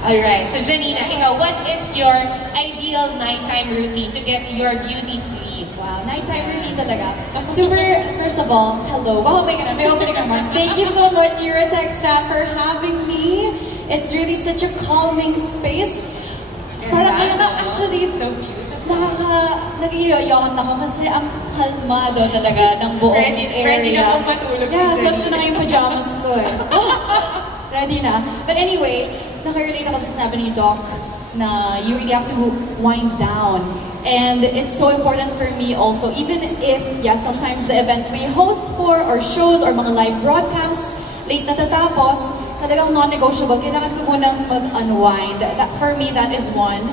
Alright, so Janina, ikaw, what is your ideal nighttime routine to get your beauty sleep? Wow, nighttime routine talaga. Super, first of all, hello. Wow, may opening remarks. Thank you so much, Eurotex staff, for having me. It's really such a calming space. Parang actually, so beautiful. Nag-iyoyon ako kasi ang kalmado talaga ng buong area. Ready na akong matulog si Janina. Yeah, so ito na yung pajamas ko eh. Ready na. But anyway, nakarelate ako sa sinabi ni Doc na you really have to wind down. And it's so important for me also, even if, yeah, sometimes the events we host for, or shows, or mga live broadcasts, late na tatapos, talagang non-negotiable. Kailangan ko munang mag-unwind. For me, that is one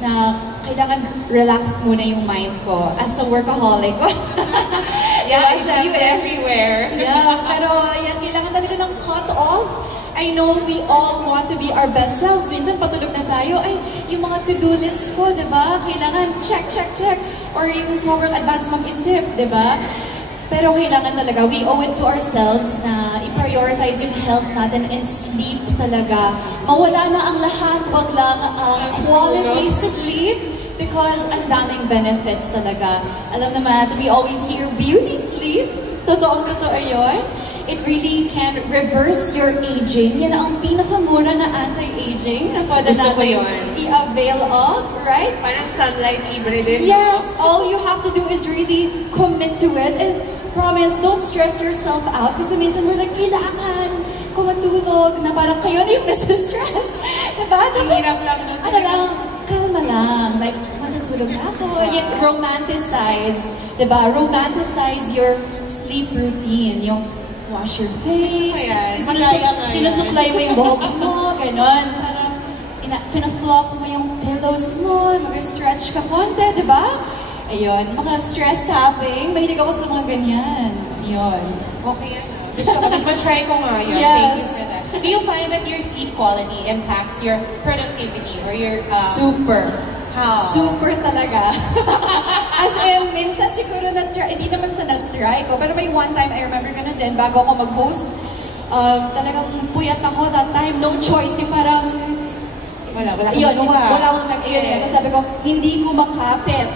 na kailangan relax muna yung mind ko as a workaholic. Yeah, I see you everywhere. Yeah, pero yan, kailangan talaga ng cut off. I know we all want to be our best selves. Minsan patulog na tayo, ay, yung mga to-do list ko, diba? Kailangan check, check, check. Or yung sobrang advance mag-isip, diba? Pero kailangan talaga, we owe it to ourselves na i-prioritize yung health natin and sleep talaga. Mawala na ang lahat, wag lang quality sleep because ang daming benefits talaga. Alam naman natin, we always hear beauty sleep. Totoo yun. It really can reverse your aging. Yan ang pinakamura na anti-aging na pwede natin i-avail of, right? Parang sunlight libre din. Yes, all you have to do is really commit to it. And promise, don't stress yourself out. Kasi minsan we're like, kailangan ko matulog na parang kayo na yung nasa-stress. Diba? Hirap lang nun. Ano lang, kalma lang. Like, matutulog na ako. Romanticize, diba? Romanticize your sleep routine. Yung wash your face. Sinusuklay mo yung buhok mo. Ganon. Parang, pina-fluff mo yung pillows mo. Mag-stretch ka konti, diba? Ayun, mga stress tapping. Mahilig ako sa mga ganyan. Ayun. Okay, ano? Gusto ko nagpa-try ko nga yun. Yes. Thank you for that. Do you find that your sleep quality impacts your productivity or your... Super. How? Super talaga. As in, minsan siguro na-try, hindi naman sa na-try ko, pero may one time, I remember ganun din, bago ako mag-host, talagang puyat ako that time, no choice, yung parang... Wala akong nag-iyon. Sabi ko, hindi ko makapit.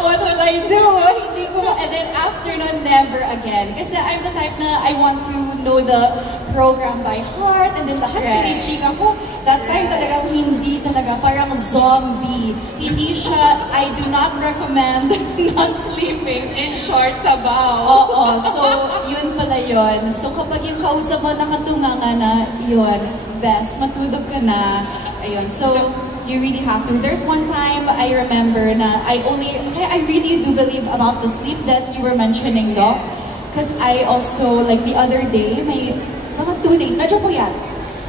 What will I do? Hindi ko and then after nun, never again. Kasi I'm the type na I want to know the program by heart and then lahat chinichika ko. That time talagang hindi talaga, parang zombie. Hindi siya, I do not recommend not sleeping in short sabaw. Oo, so yun pala yun. So kapag yung kausap mo nakatunga na, yun, best, matulog ka na. Ayun, so you really have to. There's one time I remember na I really do believe about the sleep that you were mentioning, Doc. Because I also, like the other day, may mga 2 days, medyo puyat.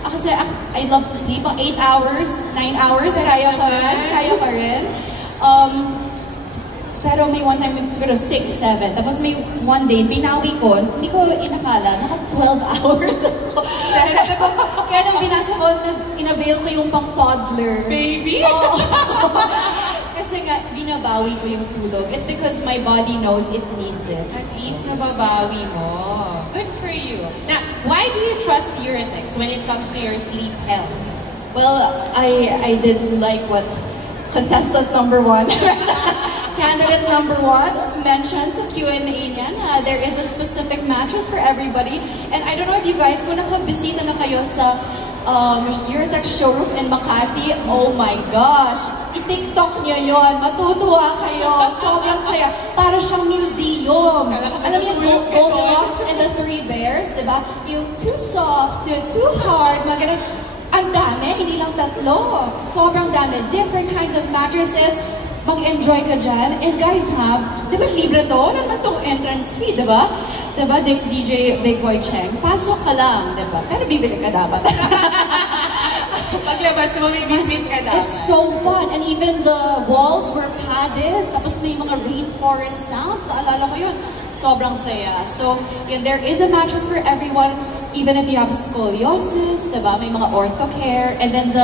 Kasi I love to sleep. 8 hours, 9 hours, kaya pa rin. Pero may one time, siguro 6, 7. Tapos may one day, binawi ko, hindi ko inakala, naka 12 hours ako. Kaya nung binasa ko, inavail ko yung pang toddler. Baby? Oo. Kasi nga, binabawi ko yung tulog. It's because my body knows it needs it. At least nababawi mo. Good for you. Now, why do you trust Eurotex when it comes to your sleep health? Well, I did like what contestant number 1, candidate number 1 mentioned sa Q&A niyan. There is a specific mattress for everybody. And I don't know if you guys, kung nakabisita na kayo sa Eurotex showroom in Makati, oh my gosh, i-TikTok nyo yun, matutuwa kayo, sobrang saya. Para siyang museum. Alam niyo yung Goldilocks and the Three Bears, diba? Yung too soft, too hard, mga ganun. Ang dami, hindi lang 3. Sobrang dami. Different kinds of mattresses. Mag-enjoy ka dyan. And guys ha, di ba libre to? Ano naman tong entrance fee, di ba? Di ba, DJ Big Boy Cheng? Pasok ka lang, di ba? Pero bibili ka dapat. Paglabas mo, bibili ka dapat. It's so fun. And even the walls were padded. Tapos may mga rainforest sounds. Naalala ko yun. Sobrang saya. So, yun, there is a mattress for everyone. Even if you have scoliosis, diba? May mga ortho care. And then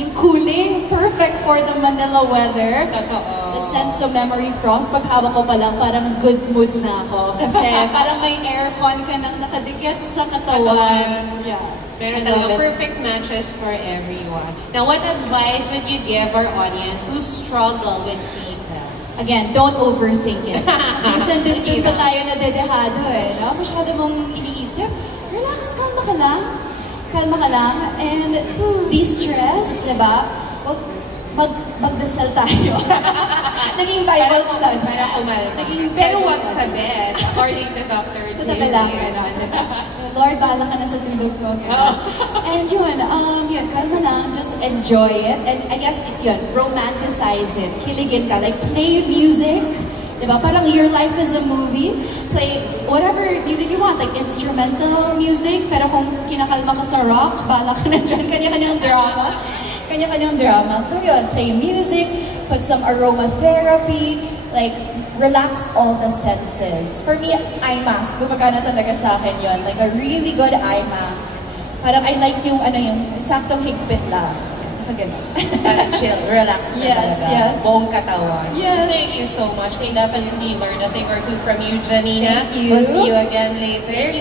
yung cooling, perfect for the Manila weather. Totoo. The sense of memory frost. Pag hawak ko pa lang, parang good mood na ako. Kasi parang may aircon ka nang nakadikit sa katawan. Yeah. Meron talaga perfect matches for everyone. Now, what advice would you give our audience who struggle with sleep? Again, don't overthink it. Minsan doon pa tayo nadedehado eh. No? Masyado mong iniisip. Relax, kalma ka lang. Kalma ka lang. And be stressed, diba? Magdasal tayo. Naging Bible study. Para kumalma. Pero wag sa bed, according to Dr. So, lang Lord, bahala ka na sa tulog ko. And yun, kalma lang, just enjoy it. And I guess, yun, romanticize it. Kiligin ka. Like, play music. Diba? Parang your life is a movie. Play whatever music you want, like instrumental music. Pero kung kinakalma ka sa rock, bahala ka na dyan. Kanya-kanyang drama. Kanya-kanyang drama. So yun, play music, put some aromatherapy, like, relax all the senses. For me, eye mask, gumagana talaga sa akin yun. Like a really good eye mask. Parang I like yung, saktong higpit lang. Chill, relax na talaga. Yes. Buong katawan. Yes. Thank you so much. We definitely learned a thing or two from you, Janina. Thank you. We'll see you again later.